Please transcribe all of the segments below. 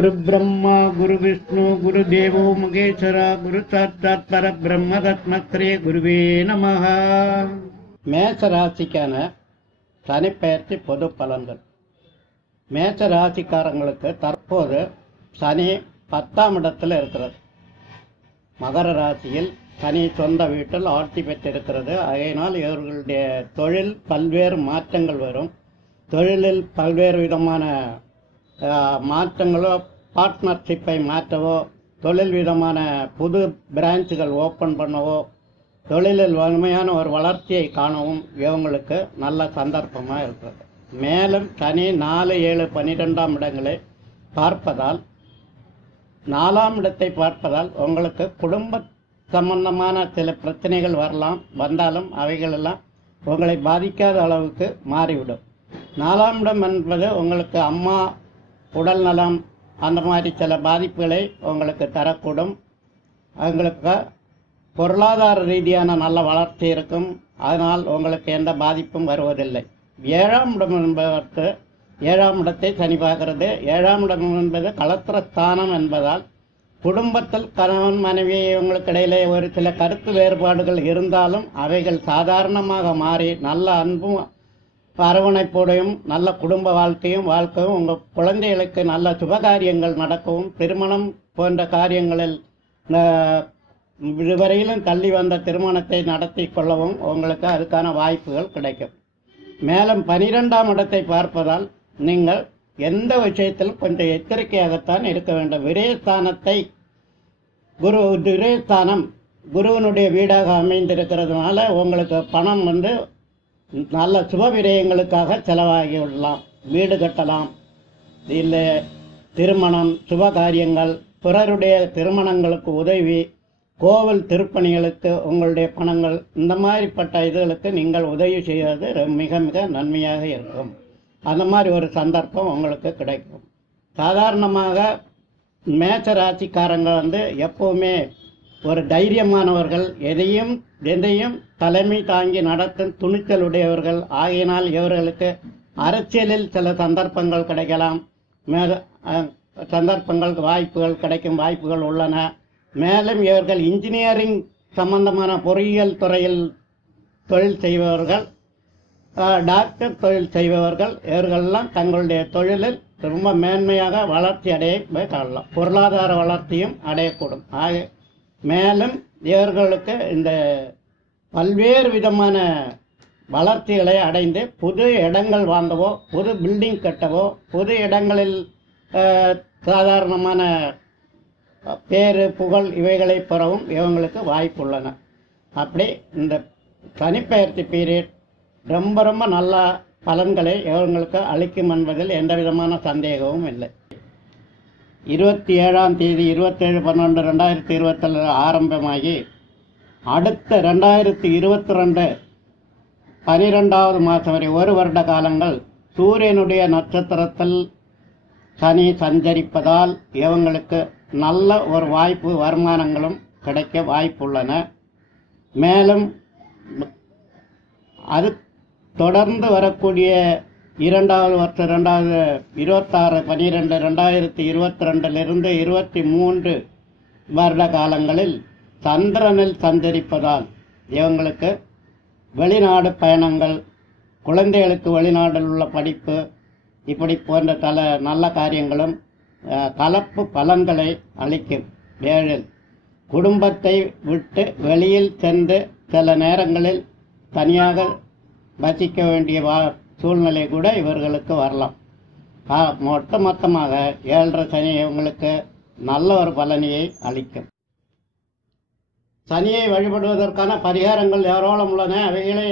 गुरु ब्रह्मा गुरु विष्णु गुरु देवो महेश्वर गुरु साक्षात् परब्रह्म तस्मै गुरुवे நமஹ. மேஷ ராசிக்கான சனிப்பெயர்ச்சி பொது பலன்கள். மேஷ ராசிக்காரங்களுக்கு தற்போது சனி 10ஆம் இடத்தில் இருக்கிறது. மகர ராசியில் சனி சொந்த வீட்டில் ஆட்சி பெற்றிருக்கிறது. அதனால் இவர்களுடைய தொழில் பல்வேறு மாற்றங்கள் வரும். தொழிலில் பல்வேறு விதமான மாற்றங்களோ, பார்ட்னர்ஷிப்பை மாற்றவோ, தொழில் விதமான புது பிரான்ச்சுகள் ஓப்பன் பண்ணவோ, தொழிலில் வலிமையான ஒரு வளர்ச்சியை காணவும் இவங்களுக்கு நல்ல சந்தர்ப்பமாக இருக்கிறது. மேலும் சனி 4, 7, 12ஆம் இடங்களை பார்ப்பதால், 4ஆம் இடத்தை பார்ப்பதால் உங்களுக்கு குடும்ப சம்பந்தமான சில பிரச்சனைகள் வந்தாலும் அவைகளெல்லாம் உங்களை பாதிக்காத அளவுக்கு மாறிவிடும். 4ஆம் இடம் என்பது உங்களுக்கு அம்மா உடல் நலம் அந்த மாதிரி சில பாதிப்புகளை உங்களுக்கு தரக்கூடும். உங்களுக்கு பொருளாதார ரீதியான நல்ல வளர்ச்சி இருக்கும். அதனால் உங்களுக்கு எந்த பாதிப்பும் வருவதில்லை. 7ஆம் இடம் என்பதற்கு 7ஆம் இடத்தை சனி பார்க்கிறது. 7ஆம் இடம் என்பது களத்திரஸ்தானம் என்பதால் குடும்பத்தில் கணவன் மனைவி இவங்களுக்கு இடையிலே ஒரு சில கருத்து வேறுபாடுகள் இருந்தாலும் அவைகள் சாதாரணமாக மாறி நல்ல அன்பும் அரவணைப்போடையும் நல்ல குடும்ப வாழ்க்கையும் உங்கள் குழந்தைகளுக்கு நல்ல சுபகாரியங்கள் நடக்கவும், திருமணம் போன்ற காரியங்களில் இதுவரையிலும் தள்ளி வந்த திருமணத்தை நடத்தி கொள்ளவும் உங்களுக்கு அதுக்கான வாய்ப்புகள் கிடைக்கும். மேலும் 12ஆம் இடத்தை பார்ப்பதால் நீங்கள் எந்த விஷயத்திலும் கொஞ்சம் எச்சரிக்கையாகத்தான் இருக்க வேண்டும். விரயஸ்தானத்தை விரயஸ்தானம் குருவனுடைய வீடாக அமைந்திருக்கிறதுனால உங்களுக்கு பணம் நல்ல சுப விரயங்களுக்காக செலவாகி விடலாம். வீடு கட்டலாம், இல்லை திருமணம், சுப காரியங்கள், பிறருடைய திருமணங்களுக்கு உதவி, கோவில் திருப்பணிகளுக்கு உங்களுடைய பணங்கள், இந்த மாதிரிப்பட்ட இதுகளுக்கு நீங்கள் உதவி செய்வது மிக மிக நன்மையாக இருக்கும். அந்த மாதிரி ஒரு சந்தர்ப்பம் உங்களுக்கு கிடைக்கும். சாதாரணமாக மேஷ ராசிக்காரங்க எப்பவுமே ஒரு தைரியமானவர்கள், எதையும் தலைமை தாங்கி நடத்தும் துணிச்சலுடையவர்கள். ஆகையினால் இவர்களுக்கு அரசியலில் சில சந்தர்ப்பங்கள் கிடைக்கலாம். வாய்ப்புகள் கிடைக்கும் வாய்ப்புகள் உள்ளன. மேலும் இவர்கள் இன்ஜினியரிங் சம்பந்தமான பொறியியல் துறையில் தொழில் செய்பவர்கள், டாக்டர் தொழில் செய்பவர்கள், இவர்களெல்லாம் தங்களுடைய தொழிலில் ரொம்ப மேன்மையாக வளர்ச்சி அடைய காணலாம். பொருளாதார வளர்ச்சியும் அடையக்கூடும். மேலும் இவர்களுக்கு இந்த பல்வேறு விதமான வளர்ச்சிகளை அடைந்து புது இடங்கள் வாங்கவோ, புது பில்டிங் கட்டவோ, புது இடங்களில் சாதாரணமான பேரு புகழ் இவைகளை பெறவும் இவங்களுக்கு வாய்ப்பு உள்ளன. அப்படி இந்த சனிப்பெயர்ச்சி பீரியட் ரொம்ப ரொம்ப நல்ல பலன்களை இவங்களுக்கு அளிக்கும் என்பதில் எந்த விதமான சந்தேகமும் இல்லை. 27ஆம் தேதி 27/12/2022 ஆரம்பமாகி அடுத்த 2022 12வது மாதம் வரை 1 வருட காலங்கள் சூரியனுடைய நட்சத்திரத்தில் சனி சஞ்சரிப்பதால் இவங்களுக்கு நல்ல ஒரு வாய்ப்பு, வருமானங்களும் கிடைக்க வாய்ப்புள்ளன. மேலும் அது தொடர்ந்து வரக்கூடிய 2வது வருஷம் 26/12/2022 23 வருட காலங்களில் சந்திரனில் சஞ்சரிப்பதால் இவங்களுக்கு வெளிநாடு பயணங்கள், குழந்தைகளுக்கு வெளிநாட்டில் உள்ள படிப்பு, இப்படி போன்ற நல்ல காரியங்களும் கலப்பு பலன்களை அளிக்கும். 7 குடும்பத்தை விட்டு வெளியில் சென்று சில நேரங்களில் தனியாக வசிக்க வேண்டிய சூழ்நிலை கூட இவர்களுக்கு வரலாம். மொத்தமாக 7.5 சனி இவங்களுக்கு நல்ல ஒரு பலனையை அளிக்கும். சனியை வழிபடுவதற்கான பரிகாரங்கள் ஏராளம் உள்ளன. அவைகளை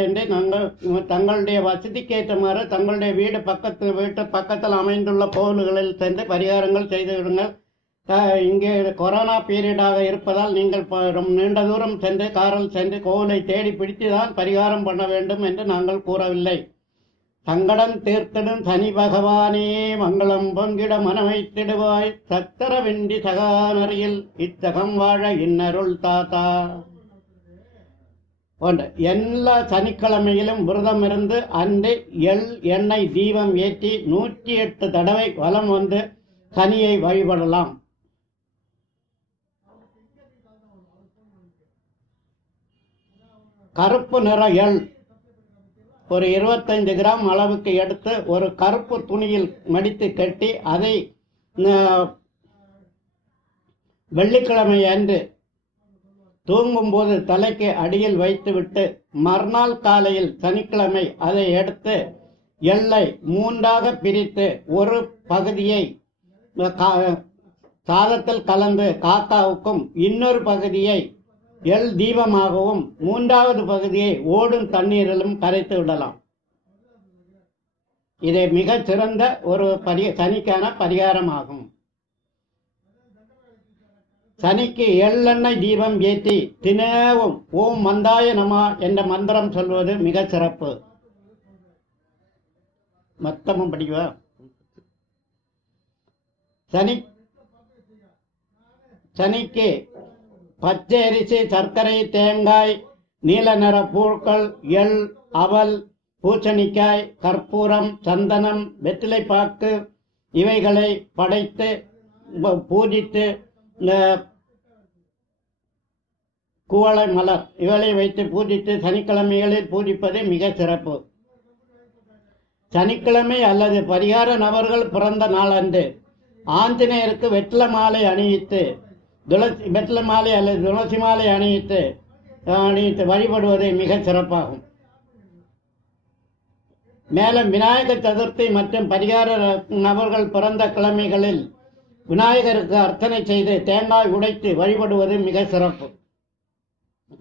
தங்களுடைய வசதிக்கேற்ற மாதிரி தங்களுடைய வீட்டு பக்கத்தில் அமைந்துள்ள கோவில்களில் சென்று பரிகாரங்கள் செய்து விடுங்கள். இங்கே கொரோனா பீரியடாக இருப்பதால் நீங்கள் நீண்ட தூரம் சென்று காரில் சென்று கோவிலை தேடி பிடித்துதான் பரிகாரம் பண்ண வேண்டும் என்று நாங்கள் கூறவில்லை. சங்கடம் தீர்த்திடும் சனி பகவானே, மங்களம் பொங்கிட மனமைத்திடுவாய், சக்கரவிண்டி சகானரியில் இச்சகம் வாழ இன்னருள் தாத்தா போன்ற எல்லா சனிக்கிழமையிலும் விரதம் இருந்து அன்று எண்ணெய் தீபம் ஏற்றி 108 தடவை வலம் வந்து சனியை வழிபடலாம். கருப்பு நிற எள் ஒரு 25 கிராம் அளவுக்கு எடுத்து ஒரு கருப்பு துணியில் மடித்து கட்டி அதை வெள்ளிக்கிழமை அன்று தூங்கும்போது தலைக்கு அடியில் வைத்துவிட்டு மறுநாள் காலையில் சனிக்கிழமை அதை எடுத்து எள்ளை 3ஆக பிரித்து ஒரு பகுதியை சாதத்தில் கலந்து காக்காவுக்கும், இன்னொரு பகுதியை எள் தீபமாகவும், 3வது பகுதியை ஓடும் தண்ணீரிலும் கரைத்து விடலாம். இது மிகச் சிறந்த ஒரு சனிக்கான பரிகாரமாகும். சனிக்கு எள்ளெண்ணெய் தீபம் ஏற்றி தினமும் ஓம் மந்தாய நம என்ற மந்திரம் சொல்வது மிக சிறப்பு. மொத்தமும் படிவா. சனிக்கு பச்சை அரிசி, சர்க்கரை, தேங்காய், நீல நிற பூக்கள், எள், அவல், பூசணிக்காய், கற்பூரம், சந்தனம், வெற்றிலைப்பாக்கு இவைகளை படைத்து பூஜித்து குவளை மலர் இவளை வைத்து பூஜித்து சனிக்கிழமைகளில் பூஜிப்பது மிக சிறப்பு. சனிக்கிழமை அல்லது பரிகார நபர்கள் பிறந்த நாளன்று ஆஞ்சநேயருக்கு வெற்றிலை மாலை அணிவித்து வெற்றிலை மாலை அல்லது துளசி மாலை அணிவித்து வழிபடுவது மிக சிறப்பாகும். மேலும் விநாயகர் சதுர்த்தி மற்றும் பரிகார நபர்கள் பிறந்த கிழமைகளில் விநாயகருக்கு அர்ச்சனை செய்து தேங்காய் உடைத்து வழிபடுவது மிக சிறப்பு.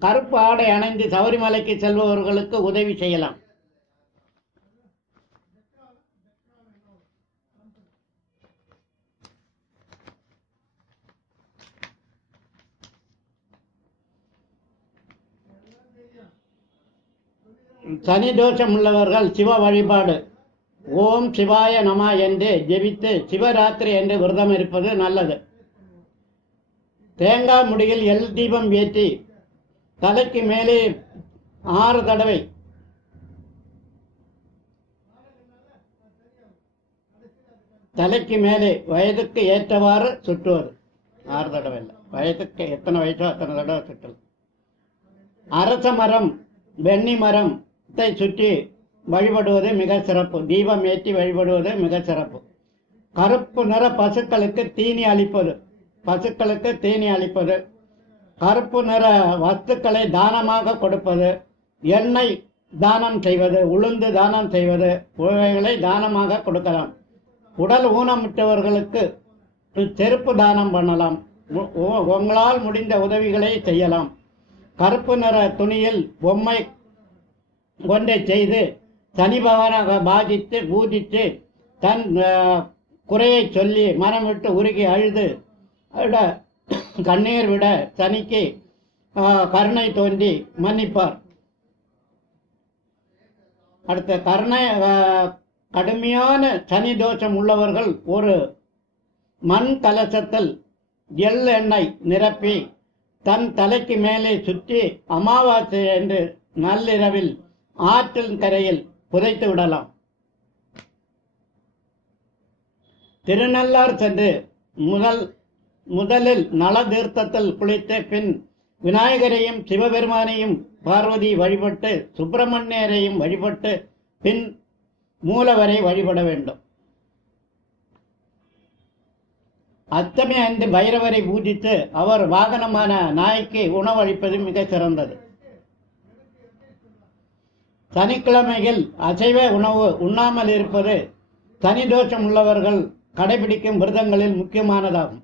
கருப்பு ஆடை அணிந்து சபரிமலைக்கு செல்பவர்களுக்கு உதவி செய்யலாம். சனி தோஷம் உள்ளவர்கள் சிவ வழிபாடு ஓம் சிவாய நம என்று ஜெபித்து சிவராத்திரி என்று விரதம் இருப்பது நல்லது. தேங்காய் முடியில் எள் தீபம் ஏற்றி தலைக்கு மேலே 6 தடவை தலைக்கு மேலே வயதுக்கு ஏற்றவாறு சுற்றுவது. 6 தடவை இல்லை, வயதுக்கு எத்தனை வயசோ அத்தனை தடவை சுற்றுவது. அரச மரம், வெண்ணி மரத்தை சுற்றி வழிபடுவது மிக சிறப்பு. தீபம் ஏற்றி வழிபடுவது மிக சிறப்பு. கருப்பு நிற பசுக்களுக்கு தீனி அளிப்பது கருப்பு நிற வஸ்துக்களை தானமாக கொடுப்பது, எண்ணெய் தானம் செய்வது, உளுந்து தானம் செய்வது இவைகளை தானமாக கொடுக்கலாம். உடல் ஊனமுற்றவர்களுக்கு செருப்பு தானம் பண்ணலாம். உங்களால் முடிந்த உதவிகளை செய்யலாம். கருப்பு நிற துணியில் பொம்மை ஒன்றை செய்து சனி பகவானாக பாதித்து பூஜித்து தன் குறையை சொல்லி மனம் விட்டு உருகி அழுது கண்ணீர் விட சனிக்கு கருணை தோன்றி மன்னிப்பார். அடுத்த கடுமையான சனி தோஷம் உள்ளவர்கள் ஒரு மண் கலசத்தில் எள் எண்ணெய் நிரப்பி தன் தலைக்கு மேலே சுற்றி அமாவாசை என்று நள்ளிரவில் ஆற்றின் கரையில் புதைத்து விடலாம். திருநள்ளார் சென்று முதலில் நல தீர்த்தத்தில் குளித்த பின் விநாயகரையும் சிவபெருமானையும் பார்வதி வழிபட்டு சுப்பிரமணியரையும் வழிபட்டு பின் மூலவரை வழிபட வேண்டும். அத்தமே அன்று பைரவரை பூஜித்து அவர் வாகனமான நாய்க்கு உணவளிப்பது மிக சிறந்தது. சனிக்கிழமையில் அசைவ உணவு உண்ணாமல் இருப்பது சனி தோஷம் உள்ளவர்கள் கடைபிடிக்கும் விரதங்களில் முக்கியமானதாகும்.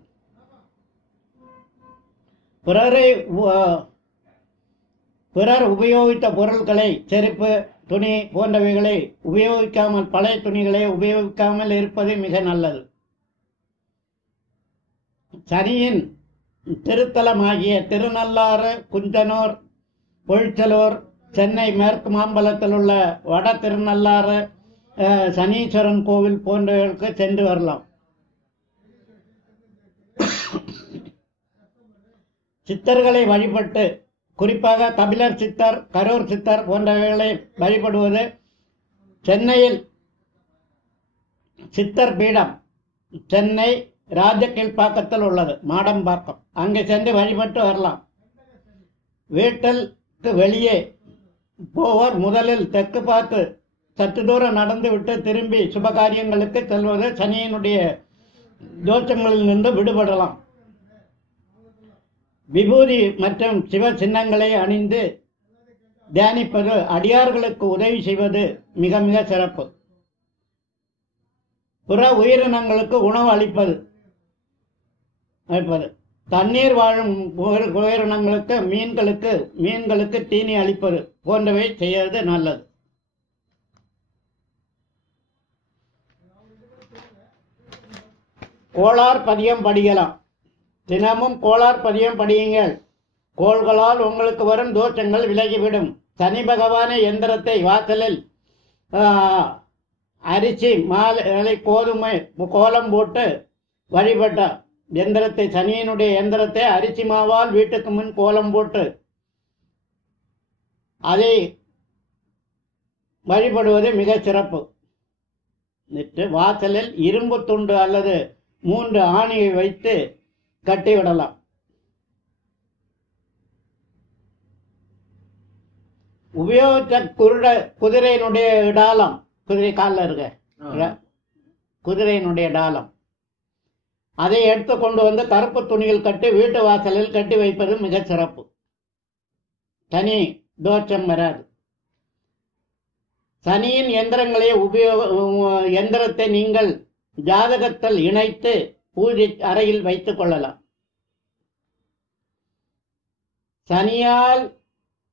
பிறர் உபயோகித்த பொருட்களை, செருப்பு, துணி போன்றவைகளை உபயோகிக்காமல், பழைய துணிகளை உபயோகிக்காமல் இருப்பது மிக நல்லது. சனியின் திருத்தலமாகிய திருநள்ளாறு, குஞ்சனூர், பொழிச்சலூர், சென்னை மேற்கு மாம்பலத்தில் உள்ள வட திருநள்ளாறு சனீஸ்வரன் கோவில் போன்றவர்களுக்கு சென்று வரலாம். சித்தர்களை வழிபட்டு, குறிப்பாக கபிலர் சித்தர், கரூர் சித்தர் போன்றவைகளை வழிபடுவது. சென்னையில் சித்தர் பீடம், சென்னை ராஜக்கீழ் பாக்கத்தில் உள்ளது, மாடம்பாக்கம். அங்கே சென்று வழிபட்டு வரலாம். வீட்டிற்கு வெளியே போவோர் முதலில் தெற்கு பார்த்து சற்று தூரம் நடந்து விட்டு திரும்பி சுபகாரியங்களுக்கு செல்வது சனியினுடைய தோஷங்களில் நின்று விடுபடலாம். விபூதி மற்றும் சிவ சின்னங்களை அணிந்து தியானிப்பது, அடியார்களுக்கு உதவி செய்வது மிக மிக சிறப்பு. புற உயிரினங்களுக்கு உணவு அளிப்பது, தண்ணீர் வாழும் உயிரினங்களுக்கு மீன்களுக்கு தீனி அளிப்பது போன்றவை செய்வது நல்லது. கோளார் பதியம் படிக்கலாம். தினமும் கோளார் பதியம் படியுங்கள். கோள்களால் உங்களுக்கு வரும் தோஷங்கள் விலகிவிடும். சனி பகவான எந்திரத்தை வாசலில் அரிசி மாலை கோதுமை கோலம் போட்டு வழிபட்ட எந்திரத்தை, சனியினுடைய எந்திரத்தை அரிசி மாவால் வீட்டுக்கு முன் கோலம் போட்டு அதை வழிபடுவது மிக சிறப்பு. வாசலில் இரும்பு துண்டு அல்லது 3 ஆணியை வைத்து கட்டிவிடலாம். உபயோகித்த குதிரையினுடைய டாலம், குதிரை காலில் இருக்க குதிரையினுடைய டாலம், அதை எடுத்து கொண்டு வந்து கருப்பு துணியில் கட்டி வீட்டு வாசலில் கட்டி வைப்பது மிக சிறப்பு. சனி தோஷம் வராது. சனியின் எந்திரங்களை எந்திரத்தை நீங்கள் ஜாதகத்தில் இணைத்து பூஜை அறையில் வைத்துக் கொள்ளலாம். சனியால்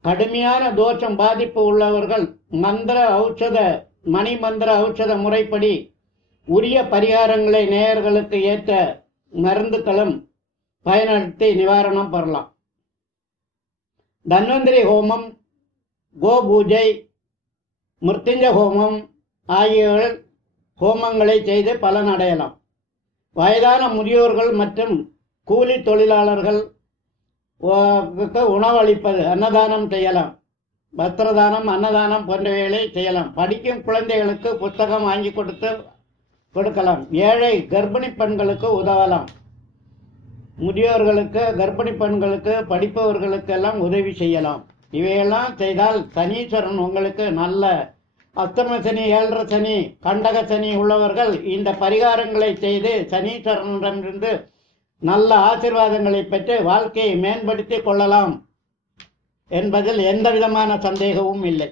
கடுமையான தோஷம் பாதிப்பு உள்ளவர்கள் மணி மந்திர ஔஷத முறைப்படி உரிய பரிகாரங்களை நேயர்களுக்கு ஏற்ற மருந்துகளும் பயன்படுத்தி நிவாரணம் பெறலாம். தன்வந்திரி ஹோமம், கோ பூஜை, மிருத்யுஞ்ச ஹோமம் ஆகிய ஹோமங்களை செய்து பலன் அடையலாம். வயதான முதியோர்கள் மற்றும் கூலி தொழிலாளர்கள் உணவளிப்பது, அன்னதானம் செய்யலாம். வஸ்திரதானம், அன்னதானம் போன்றவைகளை செய்யலாம். படிக்கும் குழந்தைகளுக்கு புத்தகம் வாங்கி கொடுக்கலாம். ஏழை கர்ப்பிணி பெண்களுக்கு உதவலாம். முதியோர்களுக்கு, கர்ப்பிணி பெண்களுக்கு, படிப்பவர்களுக்கெல்லாம் உதவி செய்யலாம். இவையெல்லாம் செய்தால் சனீஸ்வரன் உங்களுக்கு நல்ல அஸ்தம சனி, 7 சனி, கண்டக சனி உள்ளவர்கள் இந்த பரிகாரங்களை செய்து சனீஸ்வரனிடமிருந்து நல்ல ஆசீர்வாதங்களை பெற்று வாழ்க்கையை மேம்படுத்திக் கொள்ளலாம் என்பதில் எந்த விதமான சந்தேகமும் இல்லை.